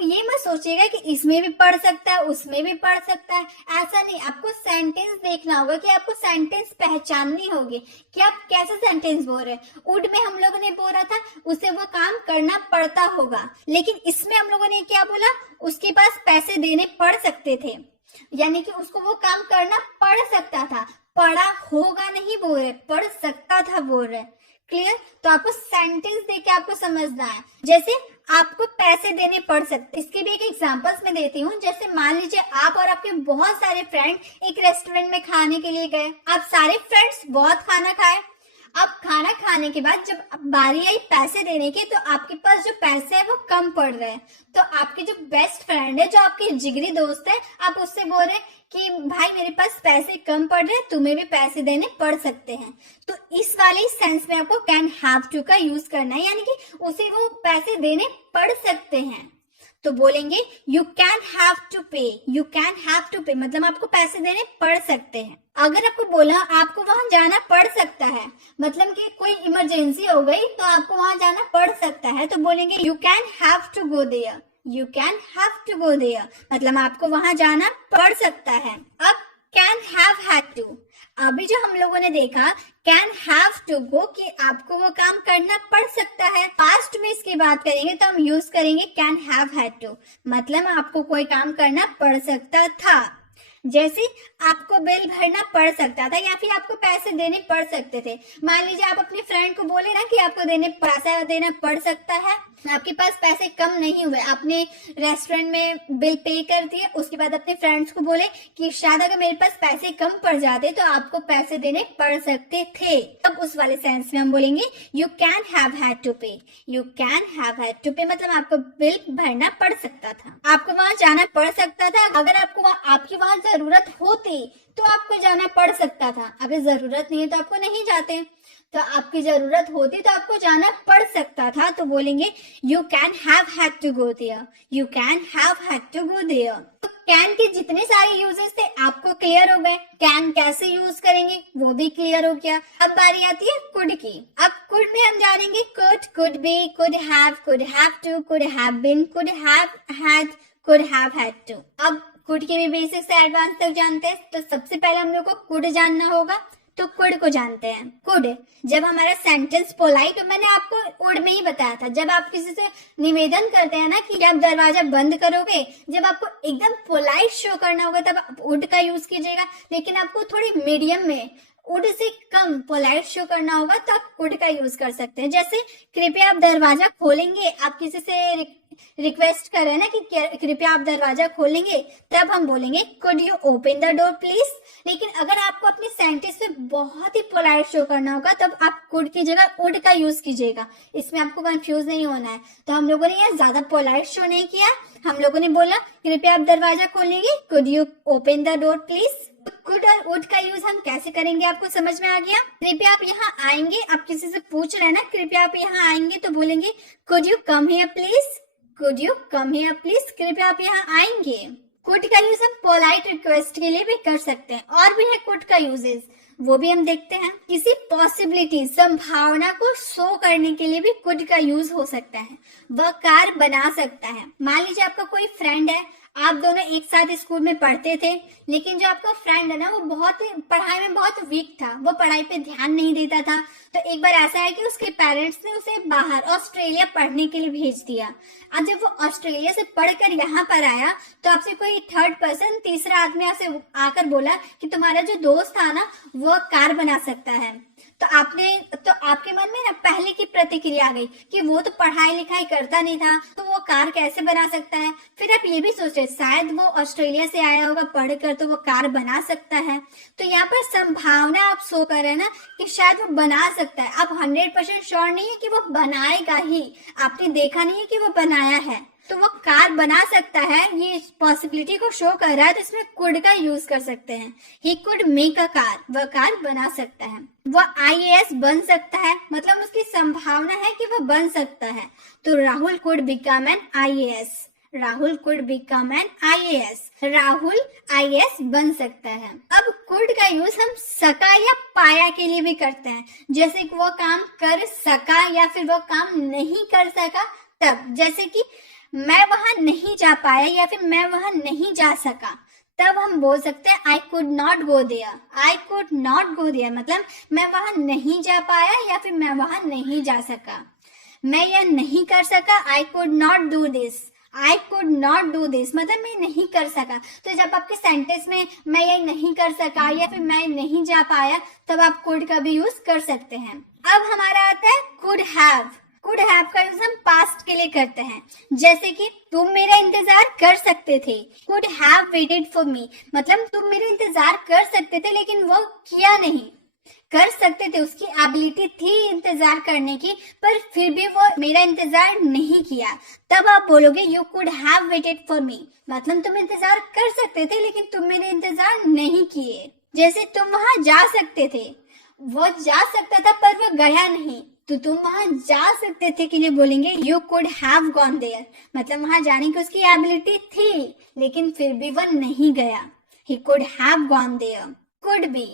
ये मत सोचिएगा कि इसमें भी पढ़ सकता है, उसमें भी पढ़ सकता है, ऐसा नहीं। आपको सेंटेंस देखना होगा कि आपको सेंटेंस पहचाननी होगी कि आप कैसे सेंटेंस बोल रहे हैं। वुड में हम लोगों ने बोला था उसे वो काम करना पड़ता होगा, लेकिन इसमें हम लोगों ने क्या बोला, उसके पास पैसे देने पड़ सकते थे, यानी कि उसको वो काम करना पड़ सकता था। पढ़ा होगा नहीं बोल रहे, पढ़ सकता था बोल रहे। क्लियर? तो आपको सेंटेंस देके आपको समझना है। जैसे आपको पैसे देने पड़ सकते, इसके भी एक एग्जांपल्स मैं देती हूँ। जैसे मान लीजिए आप और आपके बहुत सारे फ्रेंड एक रेस्टोरेंट में खाने के लिए गए। आप सारे फ्रेंड्स बहुत खाना खाए। अब खाना खाने के बाद जब बारी आई पैसे देने की, तो आपके पास जो पैसे है वो कम पड़ रहे हैं। तो आपके जो बेस्ट फ्रेंड है, जो आपके जिगरी दोस्त है, आप उससे बोल रहे कि भाई मेरे पास पैसे कम पड़ रहे हैं, तुम्हें भी पैसे देने पड़ सकते हैं। तो इस वाले सेंस में आपको कैन हैव टू का यूज करना है, यानी कि उसे वो पैसे देने पड़ सकते हैं। तो बोलेंगे you can have to pay, you can have to pay, मतलब आपको पैसे देने पड़ सकते हैं। अगर आपको बोला आपको वहां जाना पड़ सकता है, मतलब कि कोई इमरजेंसी हो गई तो आपको वहां जाना पड़ सकता है, तो बोलेंगे you can have to go there, you can have to go there, मतलब आपको वहां जाना पड़ सकता है। अब कैन हैव हैड टू, अभी जो हम लोगों ने देखा कैन हैव टू गो कि आपको वो काम करना पड़ सकता है। पास्ट में इसकी बात करेंगे तो हम यूज करेंगे कैन हैव हैड टू, मतलब आपको कोई काम करना पड़ सकता था। जैसे आपको बिल भरना पड़ सकता था या फिर आपको पैसे देने पड़ सकते थे। मान लीजिए आप अपने फ्रेंड को बोले ना कि आपको पैसा देना पड़ सकता है, आपके पास पैसे कम नहीं हुए, आपने रेस्टोरेंट में बिल पे कर दिए, उसके बाद अपने फ्रेंड्स को बोले कि शायद अगर मेरे पास पैसे कम पड़ जाते तो आपको पैसे देने पड़ सकते थे। तब उस वाले सेंस में हम बोलेंगे you can have had to pay, you can have had to pay, मतलब आपको बिल भरना पड़ सकता था, आपको वहां जाना पड़ सकता था। अगर आपकी वहां जरूरत होती तो आपको जाना पड़ सकता था, अगर जरूरत नहीं है तो आपको नहीं जाते। तो आपकी जरूरत होती तो आपको जाना पड़ सकता था, तो बोलेंगे you can have had to go there, you can have had to go there. तो कैन के जितने सारे यूजेस थे आपको क्लियर हो गए। कैन कैसे यूज करेंगे वो भी क्लियर हो गया। अब बारी आती है कुड की। अब कुड में हम जानेंगे could, could be, could have to, could have been, could have had, could have had to. अब कुड के भी बेसिक से एडवांस तक जानते हैं, तो सबसे पहले हम लोग को कुड जानना होगा, तो कुड को जानते हैं। कुड जब हमारा सेंटेंस पोलाइट, तो मैंने आपको वुड में ही बताया था, जब आप किसी से निवेदन करते हैं ना कि आप दरवाजा बंद करोगे, जब आपको एकदम पोलाइट शो करना होगा तब आप वुड का यूज कीजिएगा। लेकिन आपको थोड़ी मीडियम में, would say come polite show करना होगा तो आप कुड का यूज कर सकते हैं। जैसे कृपया आप दरवाजा खोलेंगे, आप किसी से रिक्वेस्ट कर रहे हैं ना कि कृपया आप दरवाजा खोलेंगे, तब हम बोलेंगे could you open the door please. लेकिन अगर आपको अपने सेंटेंस में बहुत ही पोलाइट शो करना होगा तब आप कुड की जगह वुड का यूज कीजिएगा, इसमें आपको कंफ्यूज नहीं होना है। तो हम लोगों ने यहाँ ज्यादा पोलाइट शो नहीं किया, हम लोगों ने बोला कृपया आप दरवाजा खोलेंगे, could you open the door please. Could और वुड का यूज हम कैसे करेंगे आपको समझ में आ गया। कृपया आप यहाँ आएंगे, आप किसी से पूछ रहे हैं ना कृपया आप यहाँ आएंगे, तो बोलेंगे could you come here please, could you come here please, कृपया आप यहाँ आएंगे। कुड का यूज हम पोलाइट रिक्वेस्ट के लिए भी कर सकते हैं। और भी है कुड का यूजेस, वो भी हम देखते हैं। किसी पॉसिबिलिटी, संभावना को शो करने के लिए भी कुड का यूज हो सकता है, वह कार बना सकता है। मान लीजिए आपका कोई फ्रेंड है, आप दोनों एक साथ स्कूल में पढ़ते थे, लेकिन जो आपका फ्रेंड है ना वो पढ़ाई में बहुत वीक था, वो पढ़ाई पे ध्यान नहीं देता था। तो एक बार ऐसा है कि उसके पेरेंट्स ने उसे बाहर ऑस्ट्रेलिया पढ़ने के लिए भेज दिया। अब जब वो ऑस्ट्रेलिया से पढ़कर यहाँ पर आया तो आपसे कोई थर्ड पर्सन, तीसरा आदमी आपसे आकर बोला कि तुम्हारा जो दोस्त था ना वो कार बना सकता है। तो आपके मन में ना पहले की प्रतिक्रिया आ गई कि वो तो पढ़ाई लिखाई करता नहीं था, तो वो कार कैसे बना सकता है। फिर आप ये भी सोच रहे शायद वो ऑस्ट्रेलिया से आया होगा पढ़कर, तो वो कार बना सकता है। तो यहाँ पर संभावना आप शो कर रहे हैं ना कि शायद वो बना सकता है। आप 100% श्योर नहीं है कि वो बनाएगा ही, आपने देखा नहीं है कि वो बनाया है, तो वो कार बना सकता है, ये पॉसिबिलिटी को शो कर रहा है। तो इसमें कुड का यूज कर सकते हैं। He could make a car, वह कार बना सकता है। वो IAS बन सकता है, मतलब उसकी संभावना है कि वो बन सकता है। तो Rahul could become an IAS, Rahul could become an IAS, Rahul IAS बन सकता है। अब कुड का यूज हम सका या पाया के लिए भी करते हैं, जैसे कि वो काम कर सका या फिर वो काम नहीं कर सका तब। जैसे कि मैं वहां नहीं जा पाया या फिर मैं वहां नहीं जा सका, तब हम बोल सकते हैं I could not go there, I could not go there, मतलब मैं वहां नहीं जा पाया या फिर मैं वहां नहीं जा सका। मैं यह नहीं कर सका, आई could not do this, I could not do this, मतलब मैं नहीं कर सका। तो जब आपके सेंटेंस में मैं ये नहीं कर सका या फिर मैं नहीं जा पाया, तब आप कुड का भी यूज कर सकते हैं। अब हमारा आता है कुड हैव। कुड हैव का यूज हम पास्ट के लिए करते हैं, जैसे कि तुम मेरा इंतजार कर सकते थे, could have waited for me, मतलब तुम मेरा इंतजार कर सकते थे लेकिन वो किया नहीं। कर सकते थे, उसकी एबिलिटी थी इंतजार करने की, पर फिर भी वो मेरा इंतजार नहीं किया। तब आप बोलोगे you could have waited for me, मतलब तुम इंतजार कर सकते थे लेकिन तुम मेरे इंतजार नहीं किए। जैसे तुम वहां जा सकते थे, वो जा सकता था पर वो गया नहीं, तो तुम वहां जा सकते थे के लिए बोलेंगे you could have gone there, मतलब वहां जाने की उसकी एबिलिटी थी लेकिन फिर भी वो नहीं गया। He could have gone there. Could be,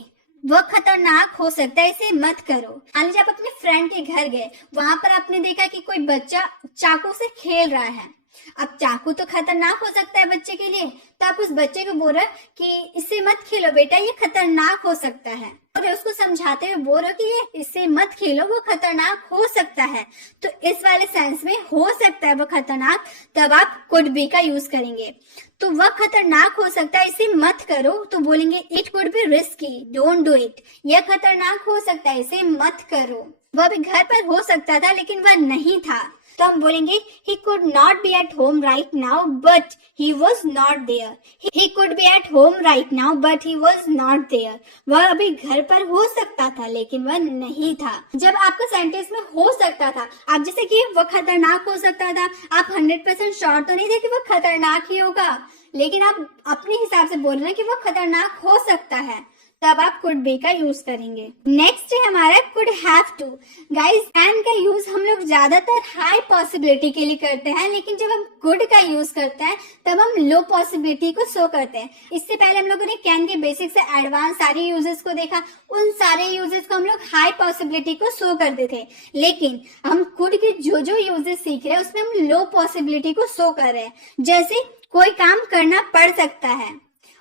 वो खतरनाक हो सकता है, इसे मत करो। मान लीजिए आप अपने फ्रेंड के घर गए, वहां पर आपने देखा कि कोई बच्चा चाकू से खेल रहा है। अब चाकू तो खतरनाक हो सकता है बच्चे के लिए, तो आप उस बच्चे को बोल रहे कि इससे मत खेलो बेटा, ये खतरनाक हो सकता है, और उसको समझाते हुए बोल रहे कि ये इससे मत खेलो, वो खतरनाक हो सकता है। तो इस वाले सेंस में हो सकता है वो खतरनाक, तब आप कुड बी का यूज करेंगे। तो वह खतरनाक हो सकता है, इसे मत करो, तो बोलेंगे it could be risky, don't do it. यह खतरनाक हो सकता है, इसे मत करो। वह भी घर पर हो सकता था लेकिन वह नहीं था, तो हम बोलेंगे he could not be at home right now but he was not there. He could be at home right now but he was not there. वह अभी घर पर हो सकता था लेकिन वह नहीं था। जब आपका सेंटेंस में हो सकता था, आप जैसे कि वह खतरनाक हो सकता था, आप 100% श्योर तो नहीं थे कि वह खतरनाक ही होगा, लेकिन आप अपने हिसाब से बोल रहे हैं कि वह खतरनाक हो सकता है, तब आप कुड बी का यूज करेंगे। नेक्स्ट है हमारा could have to. Guys can का यूज हम लोग ज्यादातर हाई पॉसिबिलिटी के लिए करते हैं, लेकिन जब हम कुड का यूज करते हैं तब हम लो पॉसिबिलिटी को शो करते हैं। इससे पहले हम लोगों ने कैन के बेसिक से एडवांस सारे यूजेस को देखा, उन सारे यूजेस को हम लोग हाई पॉसिबिलिटी को शो करते थे, लेकिन हम कुड के जो जो यूजेस सीख रहे हैं उसमें हम लो पॉसिबिलिटी को शो कर रहे हैं। जैसे कोई काम करना पड़ सकता है,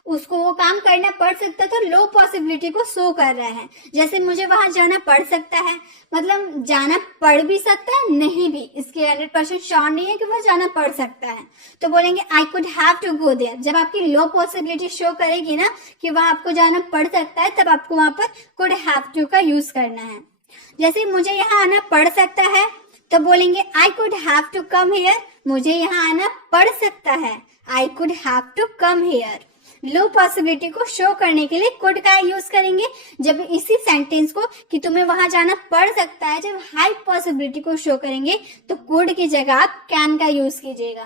उसको वो काम करना पड़ सकता है, तो लो पॉसिबिलिटी को शो कर रहा है। जैसे मुझे वहां जाना पड़ सकता है, मतलब जाना पड़ भी सकता है, नहीं भी, इसके 100% श्योर नहीं है कि वो जाना पड़ सकता है, तो बोलेंगे I could have to go there. जब आपकी लो पॉसिबिलिटी शो करेगी ना कि वहां आपको जाना पड़ सकता है, तब आपको वहां पर कुड हैव टू का यूज करना है। जैसे मुझे यहाँ आना पड़ सकता है, तो बोलेंगे I could have to come here, मुझे यहाँ आना पड़ सकता है, I could have to come here. Low possibility को शो करने के लिए कुड का यूज करेंगे। जब इसी सेंटेंस को कि तुम्हें वहां जाना पड़ सकता है, जब हाई पॉसिबिलिटी को शो करेंगे तो कुड की जगह आप कैन का यूज कीजिएगा।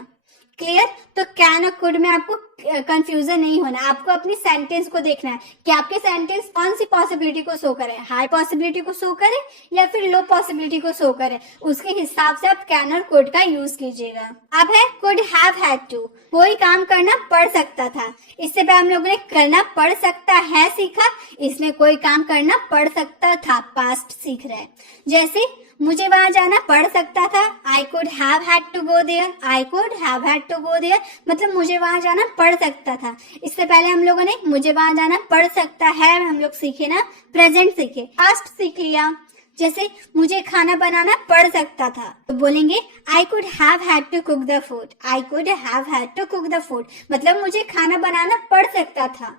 क्लियर? तो कैन और कुड में आपको कंफ्यूजन नहीं होना, आपको अपनी सेंटेंस को देखना है कि आपके सेंटेंस कौन सी पॉसिबिलिटी को शो करे, हाई पॉसिबिलिटी को शो करे या फिर लो पॉसिबिलिटी को शो करे। उसके हिसाब से आप कैन और कुड का यूज कीजिएगा। अब है कुड हैव हैड टू, कोई काम करना पड़ सकता था। इससे पहले हम लोगों ने करना पड़ सकता है सीखा, इसमें कोई काम करना पड़ सकता था पास्ट सीख रहे हैं। जैसे मुझे वहां जाना पड़ सकता था, I could have had to go there, I could have had to go there, मतलब मुझे वहां जाना पड़ सकता था। इससे पहले हम लोगों ने मुझे वहां जाना पड़ सकता है हम लोग सीखे ना, प्रेजेंट सीखे, पास्ट सीख लिया। जैसे मुझे खाना बनाना पड़ सकता था तो बोलेंगे I could have had to cook the food, I could have had to cook the food, मतलब मुझे खाना बनाना पड़ सकता था।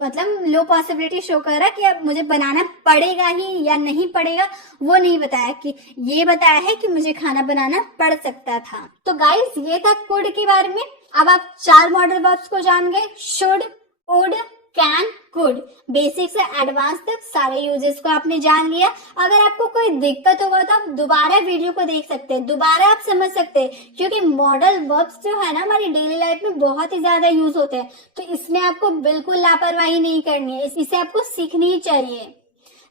मतलब लो पॉसिबिलिटी शो कर रहा कि अब मुझे बनाना पड़ेगा ही या नहीं पड़ेगा वो नहीं बताया, कि ये बताया है कि मुझे खाना बनाना पड़ सकता था। तो गाइस ये था कुड के बारे में। अब आप 4 मॉडल वर्ब्स को जान गए, should, would, can, could, basic से एडवांस तक सारे यूजेस को आपने जान लिया। अगर आपको कोई दिक्कत होगा तो आप दोबारा वीडियो को देख सकते हैं, दोबारा आप समझ सकते हैं, क्योंकि मॉडल वर्ब्स जो है ना हमारी डेली लाइफ में बहुत ही ज्यादा यूज होते हैं। तो इसमें आपको बिल्कुल लापरवाही नहीं करनी है, इसे आपको सीखनी ही चाहिए।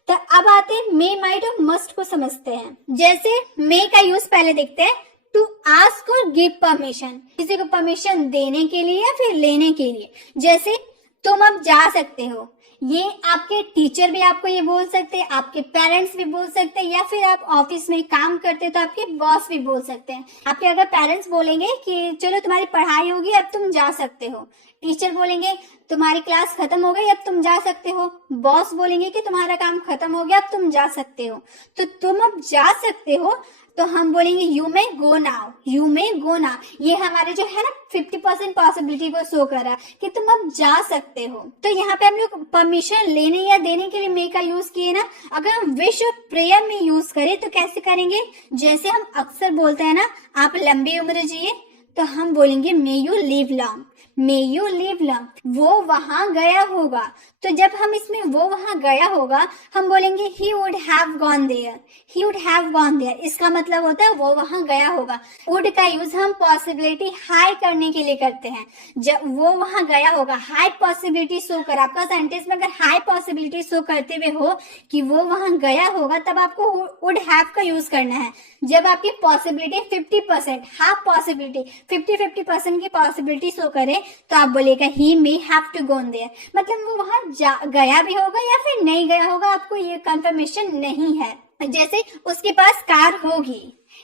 तो अब आते हैं मे, माइट और मस्ट को समझते हैं। जैसे मे का यूज पहले देखते हैं, टू आस्क और गिव परमिशन, किसी को परमिशन देने के लिए या फिर लेने के लिए। जैसे तुम अब जा सकते हो, ये आपके टीचर भी आपको ये बोल सकते हैं, आपके पेरेंट्स भी बोल सकते हैं, या फिर आप ऑफिस में काम करते हैं तो आपके बॉस भी बोल सकते हैं। आपके अगर पेरेंट्स बोलेंगे कि चलो तुम्हारी पढ़ाई होगी अब तुम जा सकते हो, टीचर बोलेंगे तुम्हारी क्लास खत्म हो गई अब तुम जा सकते हो, बॉस बोलेंगे कि तुम्हारा काम खत्म हो गया अब तुम जा सकते हो। तो तुम अब जा सकते हो तो हम बोलेंगे you may go now, you may go now. ये हमारे जो है ना 50% पॉसिबिलिटी को शो कर रहा है कि तुम अब जा सकते हो। तो यहाँ पे हम लोग परमिशन लेने या देने के लिए मे का यूज किए ना। अगर हम विश और प्रेयर में यूज करें तो कैसे करेंगे, जैसे हम अक्सर बोलते हैं ना आप लंबी उम्र जिए, तो हम बोलेंगे may you live long, may you live long, वो वहां गया होगा। तो जब हम इसमें वो वहां गया होगा हम बोलेंगे he would have gone there, he would have gone there, इसका मतलब होता है वो वहां गया होगा। वुड का यूज हम पॉसिबिलिटी हाई करने के लिए करते हैं, जब वो वहां गया होगा, हाई पॉसिबिलिटी शो कर, आपका सेंटेंस में अगर हाई पॉसिबिलिटी शो करते हुए हो कि वो वहां गया होगा तब आपको वुड हैव का यूज करना है। जब आपकी पॉसिबिलिटी 50%, हाफ पॉसिबिलिटी 50-50% की पॉसिबिलिटी शो करे तो आप बोलेगा he may have to go there, मतलब वो वहां गया भी होगा या फिर नहीं गया होगा, आपको ये कंफर्मेशन नहीं है। जैसे उसके पास कार होगी,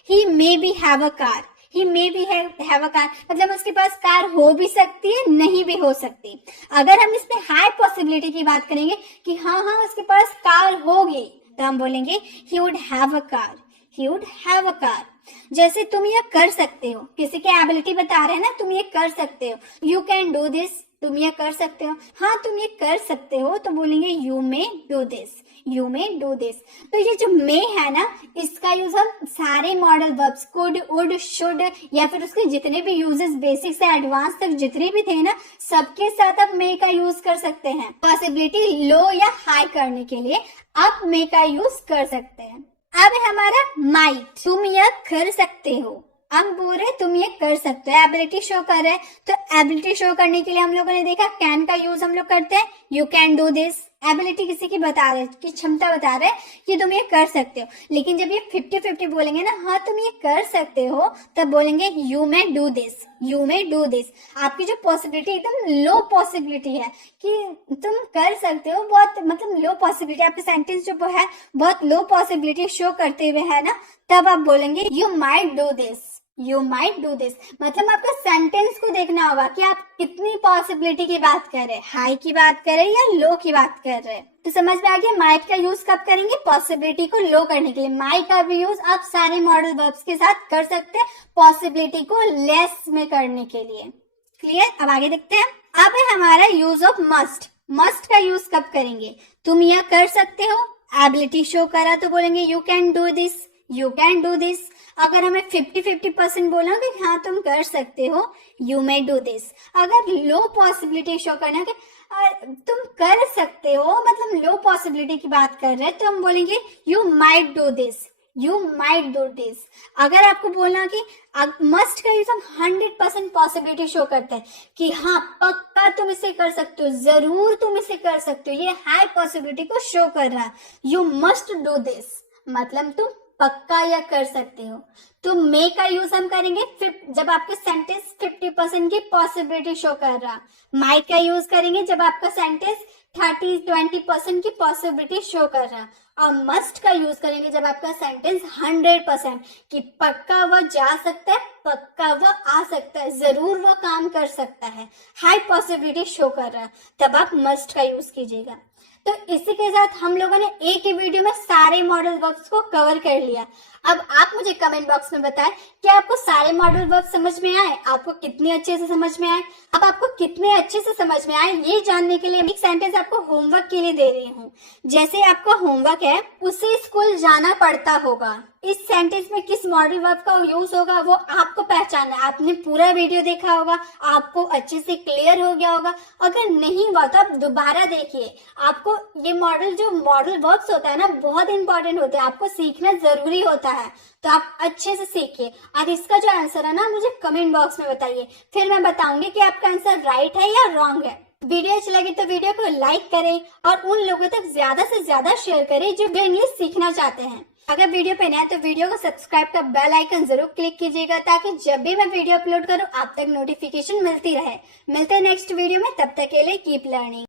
he may be have a car, he may be have a car, मतलब उसके पास कार हो भी सकती है नहीं भी हो सकती। अगर हम इसमें हाई पॉसिबिलिटी की बात करेंगे कि हाँ उसके पास कार होगी तो हम बोलेंगे he would have a car, he would have a car. जैसे तुम ये कर सकते हो, किसी की एबिलिटी बता रहे हैं ना, तुम ये कर सकते हो, यू कैन डू दिस, तुम ये कर सकते हो, हाँ तुम ये कर सकते हो, तो बोलेंगे you may do this, you may do this. तो ये जो मे है ना इसका यूज हम सारे modal verbs could, would, should या फिर उसके जितने भी यूजेस बेसिक से एडवांस तक जितने भी थे ना सबके साथ आप मे का यूज कर सकते हैं। पॉसिबिलिटी लो या हाई करने के लिए आप मे का यूज कर सकते हैं। अब हमारा माइट, तुम यह कर सकते हो, हम बोल रहे तुम ये कर सकते हो, एबिलिटी शो कर रहे हैं। तो एबिलिटी शो करने के लिए हम लोगों ने देखा कैन का यूज हम लोग करते हैं, you can do this, ability किसी की बता रहे की क्षमता बता रहे कि तुम ये कर सकते हो। लेकिन जब ये 50-50 बोलेंगे ना, हाँ तुम ये कर सकते हो, तब बोलेंगे you may do this, you may do this. आपकी जो पॉसिबिलिटी एकदम लो पॉसिबिलिटी है कि तुम कर सकते हो, बहुत मतलब लो पॉसिबिलिटी, आपके सेंटेंस जो है बहुत लो पॉसिबिलिटी शो करते हुए है ना, तब आप बोलेंगे you might do this, you might do this. मतलब आपका सेंटेंस को देखना होगा कि आप कितनी पॉसिबिलिटी की बात कर रहे हैं, हाई की बात कर रहे हैं या लो की बात कर रहे हैं। तो समझ में आ गया माइट का यूज कब करेंगे, पॉसिबिलिटी को लो करने के लिए। माइट का भी यूज आप सारे मॉडल वर्ब्स के साथ कर सकते हैं पॉसिबिलिटी को लेस में करने के लिए। क्लियर, अब आगे देखते हैं। अब है हमारा यूज ऑफ मस्ट। मस्ट का यूज कब करेंगे, तुम यह कर सकते हो, एबिलिटी शो करा तो बोलेंगे you can do this, you can do this. अगर हमें 50-50% बोला कि हाँ तुम कर सकते हो, यू मे डू दिस। अगर लो पॉसिबिलिटी शो करना कि तुम कर सकते हो, मतलब लो पॉसिबिलिटी की बात कर रहे हैं, तो हम बोलेंगे you might do this, you might do this. अगर आपको बोलना कि मस्ट का यूज हम 100% पॉसिबिलिटी शो करते हैं कि हाँ पक्का तुम इसे कर सकते हो, जरूर तुम इसे कर सकते हो, ये हाई पॉसिबिलिटी को शो कर रहा है। यू मस्ट डू दिस मतलब तुम पक्का या कर सकते हो। तो मे का यूज हम करेंगे जब आपका सेंटेंस 50% की पॉसिबिलिटी शो कर रहा। माइट का यूज करेंगे जब आपका सेंटेंस 20% की पॉसिबिलिटी शो कर रहा। और मस्ट का यूज करेंगे जब आपका सेंटेंस 100% कि पक्का वो जा सकता है, पक्का वो आ सकता है, जरूर वो काम कर सकता है, हाई पॉसिबिलिटी शो कर रहा है, तब आप मस्ट का यूज कीजिएगा। तो इसी के साथ हम लोगों ने एक ही वीडियो में सारे मॉडल वर्ब्स को कवर कर लिया। अब आप मुझे कमेंट बॉक्स में बताएं कि आपको सारे मॉडल वर्ब समझ में आए, आपको कितने अच्छे से समझ में आए। अब आपको कितने अच्छे से समझ में आए ये जानने के लिए एक सेंटेंस आपको होमवर्क के लिए दे रही हूँ। जैसे आपका होमवर्क है, उसे स्कूल जाना पड़ता होगा, इस सेंटेंस में किस मॉडल वर्ब का यूज होगा वो आपको पहचानना है। आपने पूरा वीडियो देखा होगा, आपको अच्छे से क्लियर हो गया होगा। अगर नहीं हुआ तो आप दोबारा देखिए। आपको ये जो मॉडल वर्ब्स होता है ना, बहुत इंपॉर्टेंट होता है, आपको सीखना जरूरी होता है। तो आप अच्छे से सीखिए और इसका जो आंसर है ना मुझे कमेंट बॉक्स में बताइए, फिर मैं बताऊंगी कि आपका आंसर राइट है या रॉन्ग है। वीडियो अच्छी लगी तो वीडियो को लाइक करें और उन लोगों तक ज्यादा से ज्यादा शेयर करें जो इंग्लिश सीखना चाहते हैं। अगर वीडियो पे नया है तो वीडियो को सब्सक्राइब का बेल आइकन जरूर क्लिक कीजिएगा ताकि जब भी मैं वीडियो अपलोड करूं आप तक नोटिफिकेशन मिलती रहे। मिलते हैं नेक्स्ट वीडियो में, तब तक के लिए कीप लर्निंग।